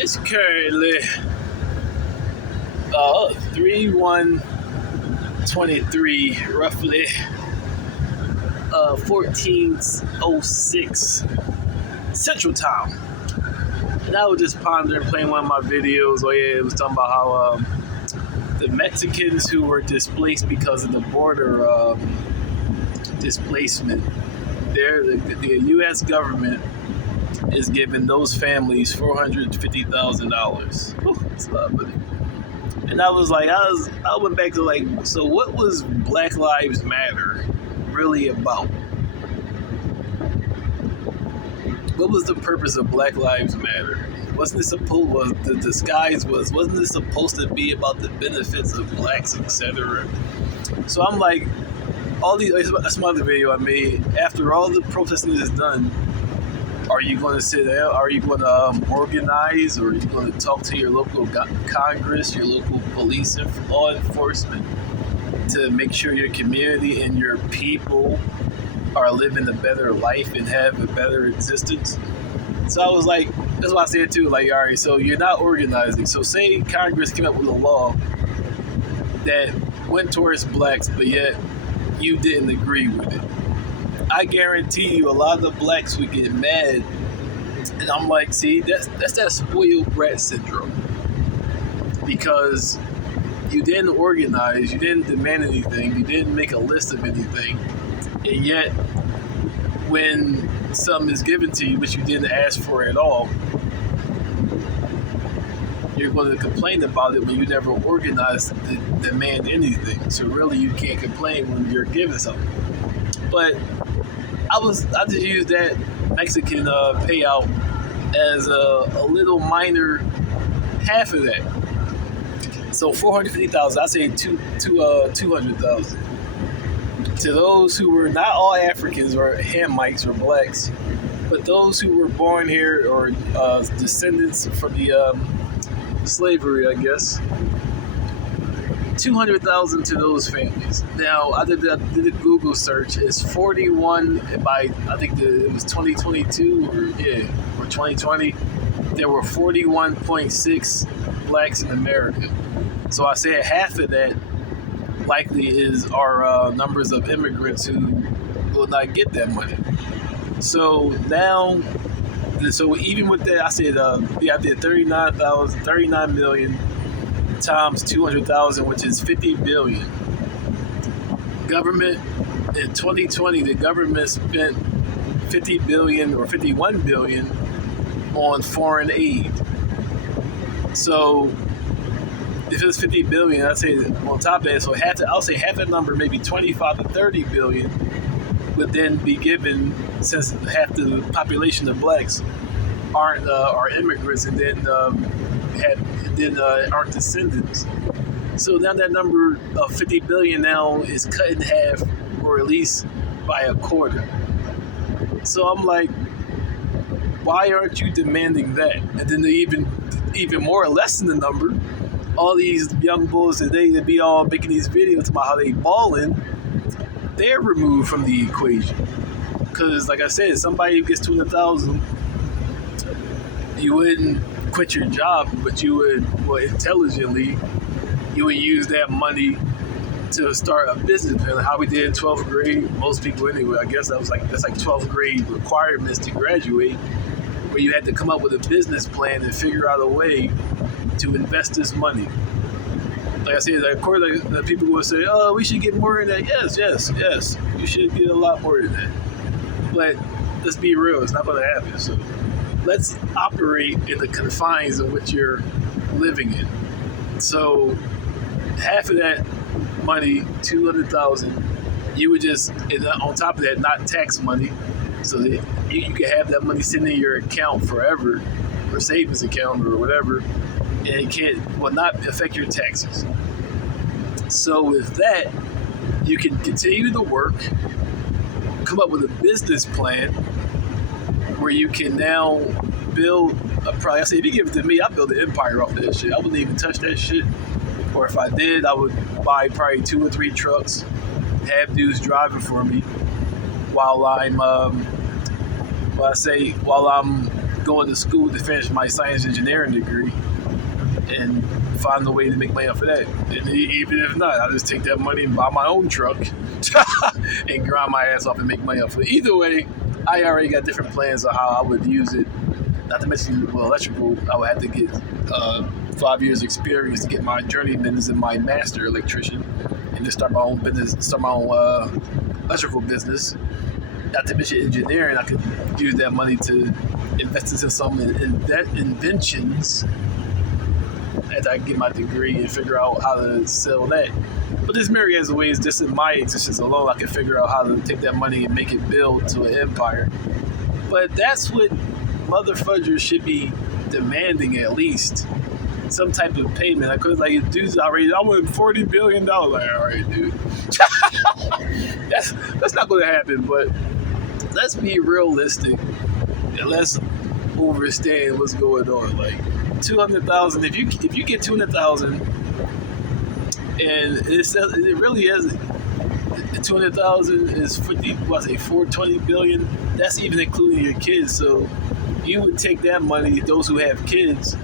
It's currently 3/1/23, roughly 14:06 Central Time. And I was just pondering, playing one of my videos. Oh yeah, it was talking about how the Mexicans who were displaced because of the border displacement, the U.S. government is giving those families $450,000. That's a lot of money. And I was like, I went back to like, so what was Black Lives Matter really about? What was the purpose of Black Lives Matter? Wasn't this wasn't this supposed to be about the benefits of blacks, etc.? So I'm like, that's my other video I made. After all the protesting is done, are you going to sit there? Are you going to organize, or are you going to talk to your local Congress, your local police and law enforcement to make sure your community and your people are living a better life and have a better existence? So I was like, that's why I said too, like, all right, so you're not organizing. So say Congress came up with a law that went towards blacks, but yet you didn't agree with it. I guarantee you a lot of the blacks would get mad. And I'm like, see, that's that spoiled brat syndrome. Because you didn't organize, you didn't demand anything, you didn't make a list of anything. And yet, when something is given to you, which you didn't ask for at all, you're going to complain about it when you never organized to demand anything. So really, you can't complain when you're given something. But I just used that Mexican payout as a little minor half of that. So 450,000, I say 200,000 to those who were not all Africans or Hamites or blacks, but those who were born here or descendants from the slavery, I guess. 200,000 to those families. Now, I did a Google search. It's 41 by, I think it was 2022 or 2020. There were 41.6 blacks in America. So I said half of that likely is our numbers of immigrants who will not get that money. So now, so even with that, I said, I did 39 million times 200,000, which is 50 billion. Government in 2020, the government spent 50 billion or 51 billion on foreign aid. So if it's 50 billion, I'd say on top of that, so I'll say half that number, maybe 25 to 30 billion, would then be given, since half the population of blacks are immigrants and then aren't descendants. So now that number of 50 billion now is cut in half, or at least by a quarter. So I'm like, why aren't you demanding that? And then they even more or less than the number, all these young bulls today that be all making these videos about how they balling, they're removed from the equation. Because like I said, somebody who gets 200,000, you wouldn't quit your job, but you would, intelligently, you would use that money to start a business. And how we did in 12th grade, most people anyway, I guess that's like 12th grade requirements to graduate, where you had to come up with a business plan and figure out a way to invest this money. Like I said, of course, like, the people will say, oh, we should get more than that. Yes, you should get a lot more than that. But let's be real, it's not going to happen. So let's operate in the confines of what you're living in. So half of that money, 200,000, you would just, on top of that, not tax money, so that you can have that money sitting in your account forever, or savings account or whatever, and it will not affect your taxes. So with that, you can continue to work, come up with a business plan where you can now build a product. I say, if you give it to me, I'll build an empire off of that shit. I wouldn't even touch that shit. Or if I did, I would buy probably 2 or 3 trucks, have dudes driving for me while I'm going to school to finish my science engineering degree and find a way to make money off of that. And even if not, I'll just take that money and buy my own truck and grind my ass off and make money off of it. Either way, I already got different plans on how I would use it. Not to mention, well, electrical, I would have to get 5 years experience to get my journeyman as in my master electrician and just start my own business, start my own electrical business. Not to mention engineering, I could use that money to invest into some inventions as I get my degree and figure out how to sell that. But there's myriad of ways, just in my existence alone, I can figure out how to take that money and make it build to an empire. But that's what mother fudgers should be demanding, at least some type of payment. Because like dude's already, I want $40 billion. Like, all right, dude, that's not going to happen. But let's be realistic and let's understand what's going on. Like 200,000. If you get 200,000, and it really is 200,000 is 420 billion. That's even including your kids. So you would take that money, those who have kids,